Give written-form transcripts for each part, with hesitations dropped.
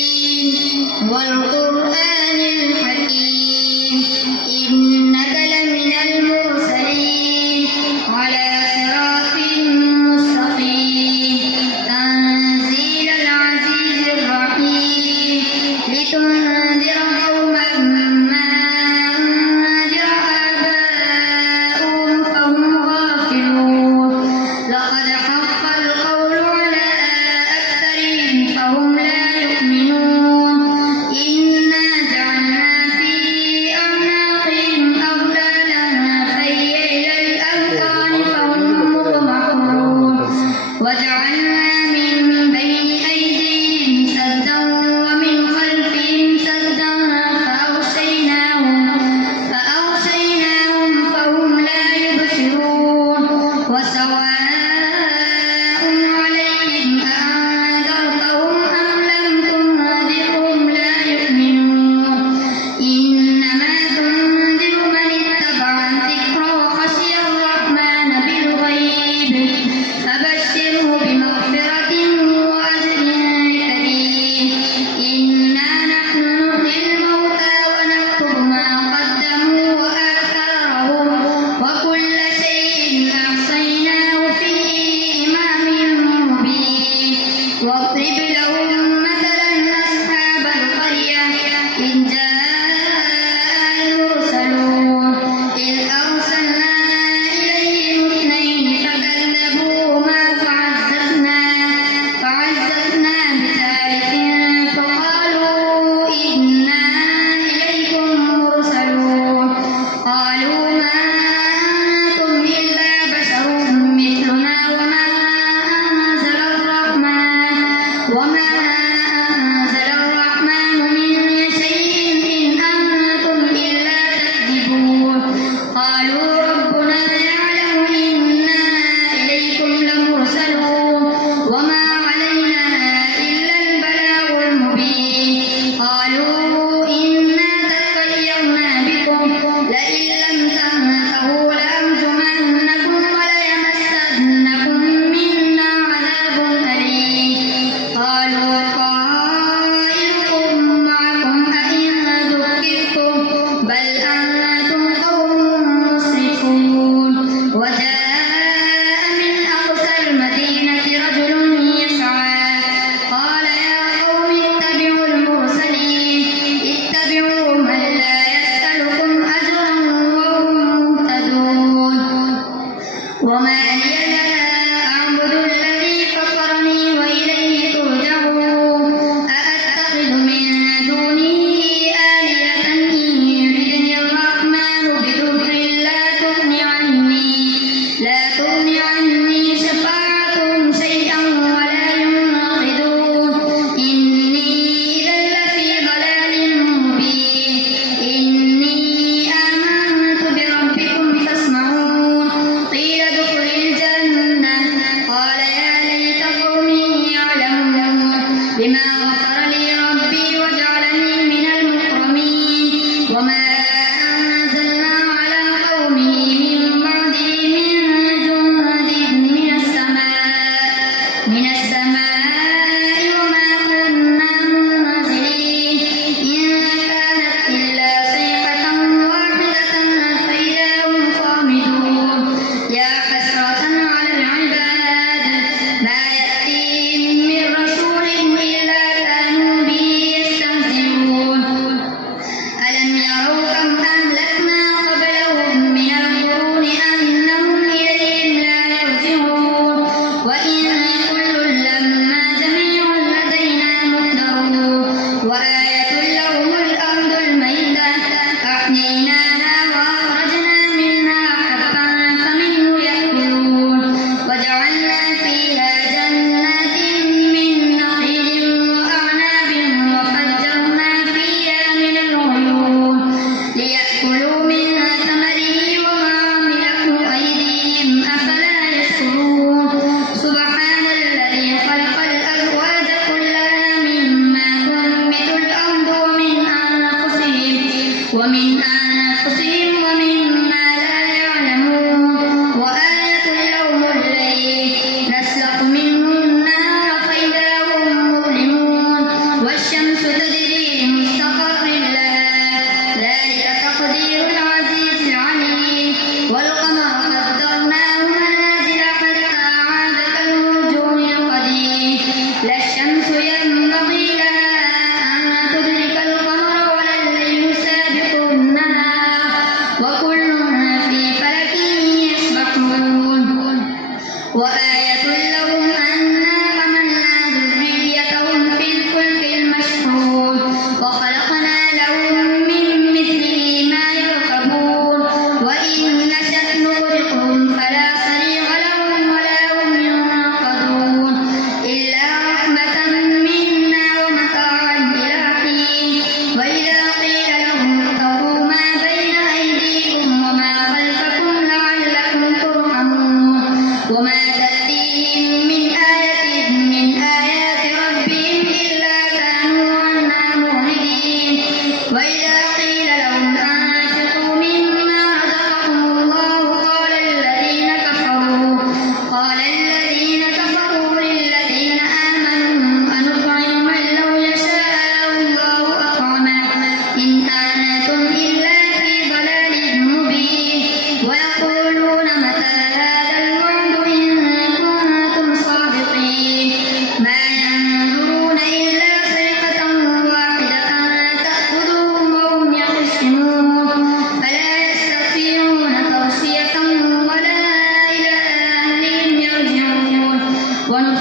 ياسين والقرآن الحكيم إنك لمن المرسلين على صراط مستقيم تنزيل العزيز الرحيم لتنذر قوما ما أنذر آباؤهم فهم غافلون لقد حق القول على أكثرهم فهم لا يؤمنون إنا جعلنا في أعناقهم أغلالا فهي إلى الأذقان فهم مقمحون وجعلنا من بين أيديهم سدا ومن خلفهم سدا فأغشيناهم فهم لا يبصرون وسواء عليهم أأنذرتهم أم لم تنذرهم لا يؤمنون إنما تنذر من اتبع الذكر وخشي الرحمن بالغيب فبشره بمغفرة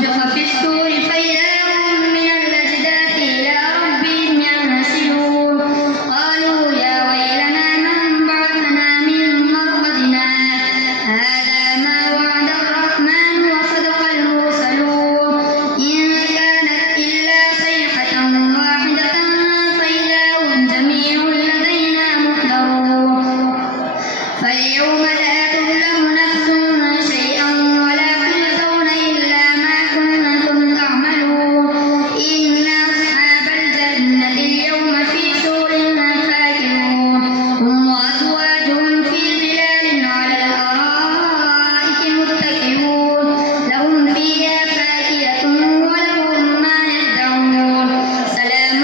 ونفخ في الصور فإذا هم من الأجداث إلى ربهم ينسلون قالوا يا ويلنا من بعثنا من مرقدنا هذا ما وعد الرحمن وصدق المرسلون إن كانت إلا صيحة واحدة فإذا هم جميع لدينا محضرون فاليوم لا تظلم نفس شيئا ولا تجزون إلا ما كنتم تعملون إن أصحاب الجنة اليوم في شغل فاكهون هم وأزواجهم في ظلال على الأرائك متكئون لهم فيها فاكهة ولهم ما يدعون سلام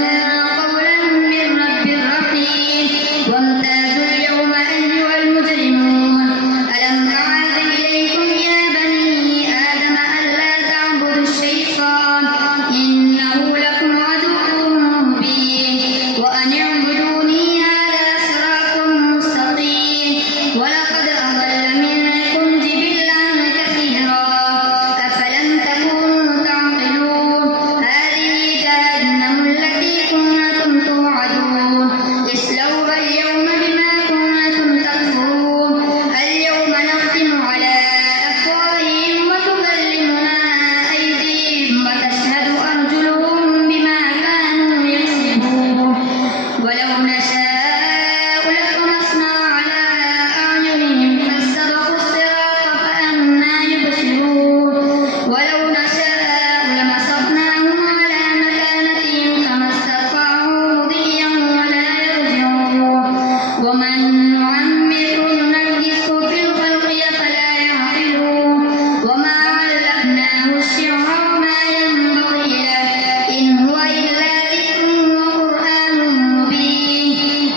قولا من رب رحيم وامتازوا اليوم أيها المجرمون ألم أعهد إليكم يا بني آدم ألا تعبدوا الشيطان إنه لكم عدو مبين وأن اعبدوني هذا صراط مستقيم ولقد أضل منكم جبلا كثيرا أفلم تكونوا تعقلون هذه جهنم التي كنتم توعدون اصلوها اليوم بما كنتم تكفرون اليوم نختم على أفواههم وتكلمنا أيديهم وتشهد أرجلهم بما كانوا يكسبون ولو نشاء لطمسنا على أعينهم فاستبقوا الصراط فأنى يبصرون ولو نشاء لمسخناهم على مكانتهم فما استطاعوا مضيا ولا يرجعون ومن نعمره ننكسه في الخلق أفلا يعقلون وما علمناه الشعر وما ينبغي له إن هو إلا ذكر وقرآن مبين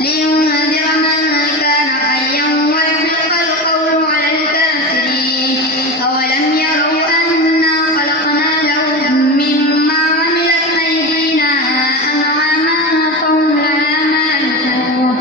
لينذر من كان حيا ويحق القول على الكافرين أولم يروا أنا خلقنا لهم مما عملت أيدينا أنعاما فهم لها مالكون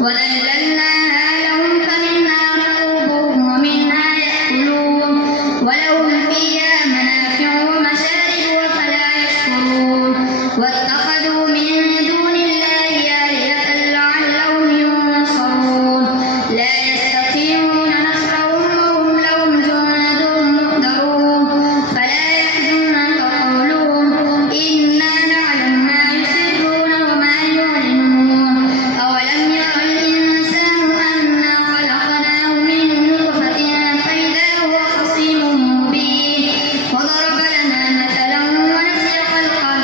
وذللناها لهم فمنها ركوبهم ومنها يأكلون ولهم فيها منافع ومشارب وفلا يشكرون واتخذوا من دون الله آلهة لعلهم ينصرون لا يستطيعون نصرهم وهم لهم جند محضرون فلا يحزنك قولهم إنا نعلم ما يسرون وما يعلنون أولم ير الإنسان أنا خلقناه من نطفة فإذا هو خصيم مبين وضرب لنا مثلا ونسي خلقه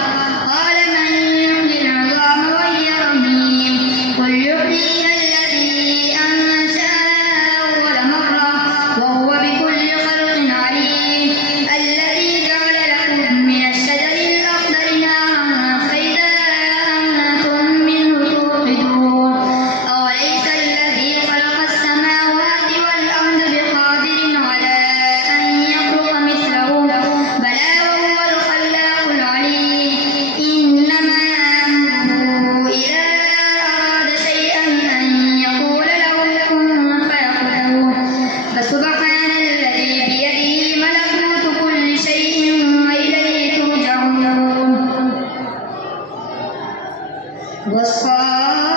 قال من يحيي العظام وهي رميم قل يحييها الذي أنشأها أول مرة وهو بكل خلق عليم الذي جعل لكم من الشجر الأخضر نارا فإذا أنتم منه توقدون أوليس الذي خلق السماوات والأرض بقادر على أن يخلق مثلهم بلى وهو الخلاق العليم إنما أمره إذا أراد شيئا أن يقول له كن فيكون فسبحان الذي بيده ملكوت كل شيء وإليه ترجعون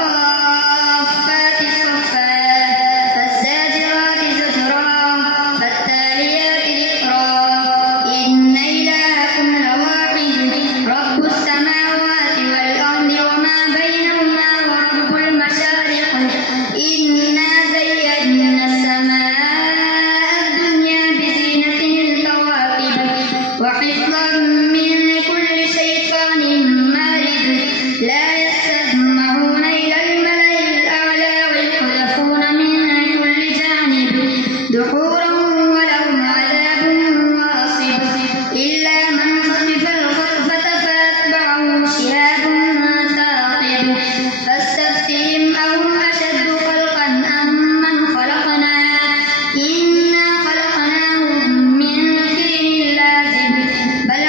والصافات صفا فالزاجرات زجرا فالتاليات ذكرا إن إلهكم لواحد رب السماوات والأرض وما بينهما ورب المشارق إنا زينا السماء الدنيا بزينة الكواكب وحفظا من كل شيطان مارد لا يستمعون إلى الملأ الأعلى ويقذفون من كل جانب دحورا ولهم عذاب واصب إلا من خطف الخطفة فأتبعه شهاب ثاقب فاستفتهم أهم أشد خلقا أم من خلقنا إنا خلقناهم من طين لازب بل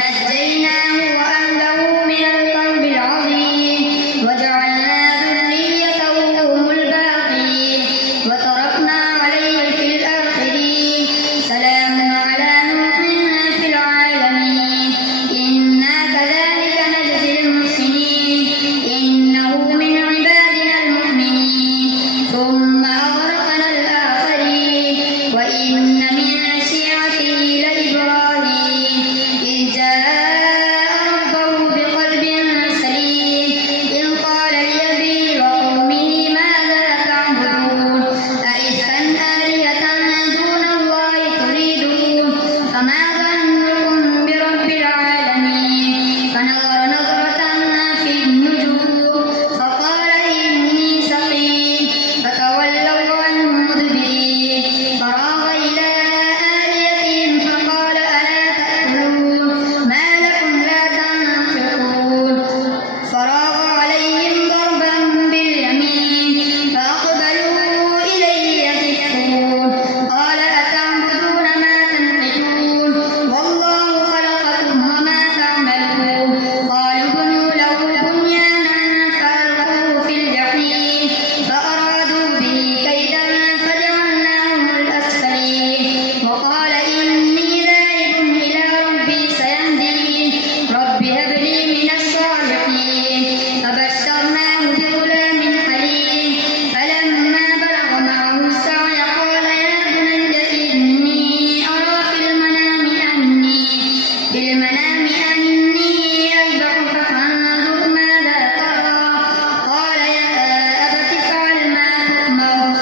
ونجيناه وأهله من الكرب العظيم وجعلنا ذريته هم الباقين وتركنا عليه في الآخرين سلام على نوح في العالمين إنا كذلك نجزي المحسنين إنه من عبادنا المؤمنين ثم أغرقنا الآخرين وإن من شيعته لإبراهيم إذ جاء ربه بقلب سليم إذ قال لأبيه وقومه ماذا تعبدون أئفكا آلهة دون الله تريدون فما ظنكم برب العالمين فنظر نظرة في النجوم فقال إني سقيم فتولوا عنه مدبرين فراغ إلى آلهتهم فقال ألا تأكلون ما لكم لا تنطقون فراغ عليهم ضربا باليمين فأقبلوا إليه يزفون قال أتعبدون ما تنحتون والله خلقكم وما تعملون قالوا بنوا له بنيانا فألقوه في الجحيم فأرادوا به كيدا فجعلناهم الأسفلين وقال إني ذاهب إلى ربي سيهدين رب هب لي من الصالحين فبشرناه بغلام حليم فلما بلغ معه السعي قال يا بني إني أرى في المنام أني أذبحك فانظر ماذا ترى قال يا أبت افعل ما تؤمر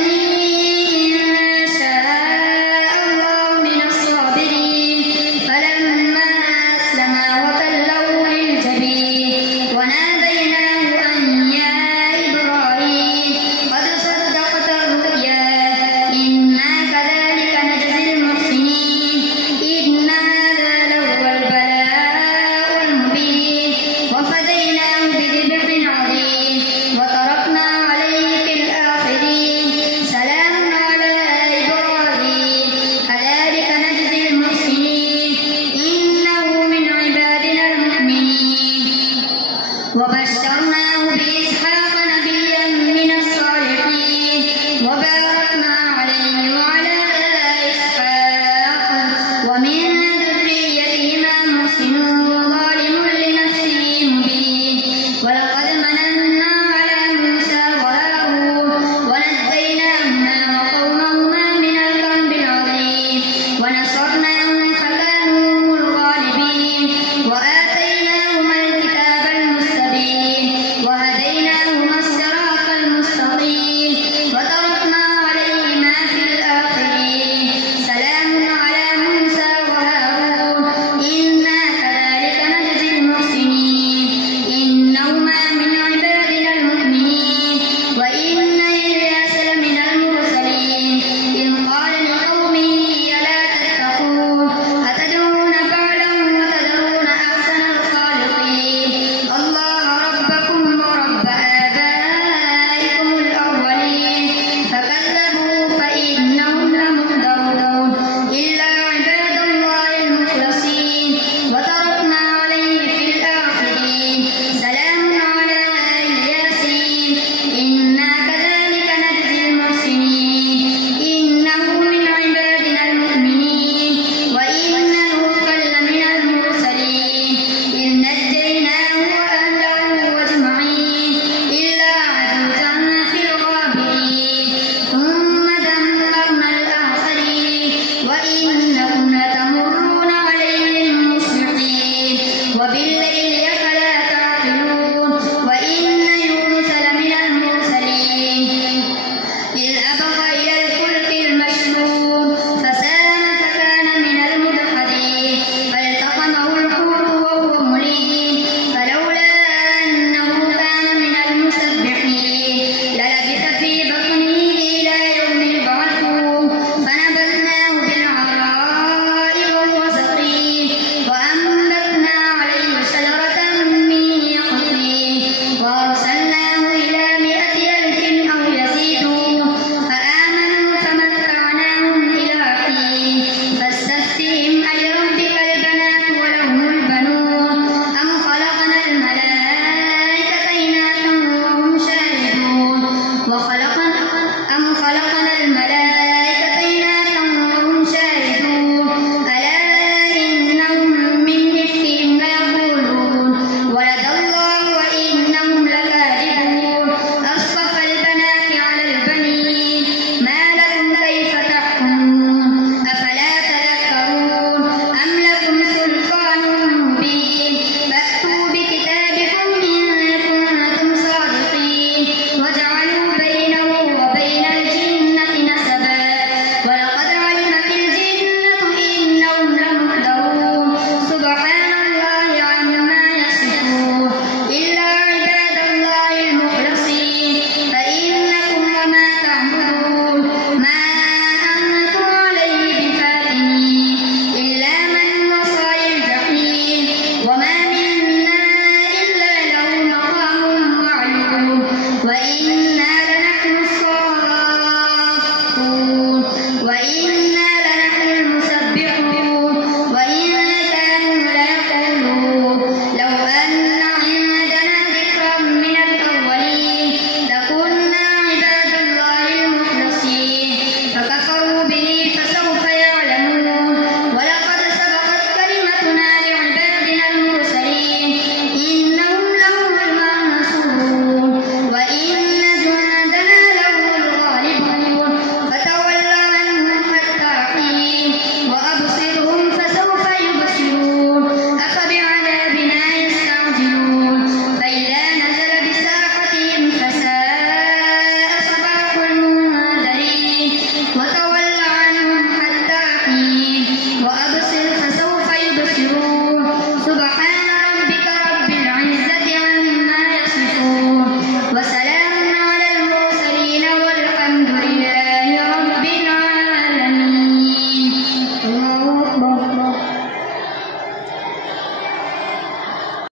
ستجدني إن شاء الله من الصابرين فلما أسلما وتله للجبين وناديناه أن يا إبراهيم قد صدقت الرؤيا إنا كذلك نجزي المحسنين إن هذا لهو البلاء المبين وفديناه بذبح عظيم وتركنا عليه في الآخرين سلام على إبراهيم كذلك نجزي المحسنين إنه من عبادنا المؤمنين وبشرناه بإسحاق نبيا من الصالحين وباركنا عليه وعلى إسحاق ومن ذريتهما محسن وظالم لنفسه مبين ولقد مننا على موسى وهارون ونجيناهما وقومهما من الكرب العظيم ونصرناهم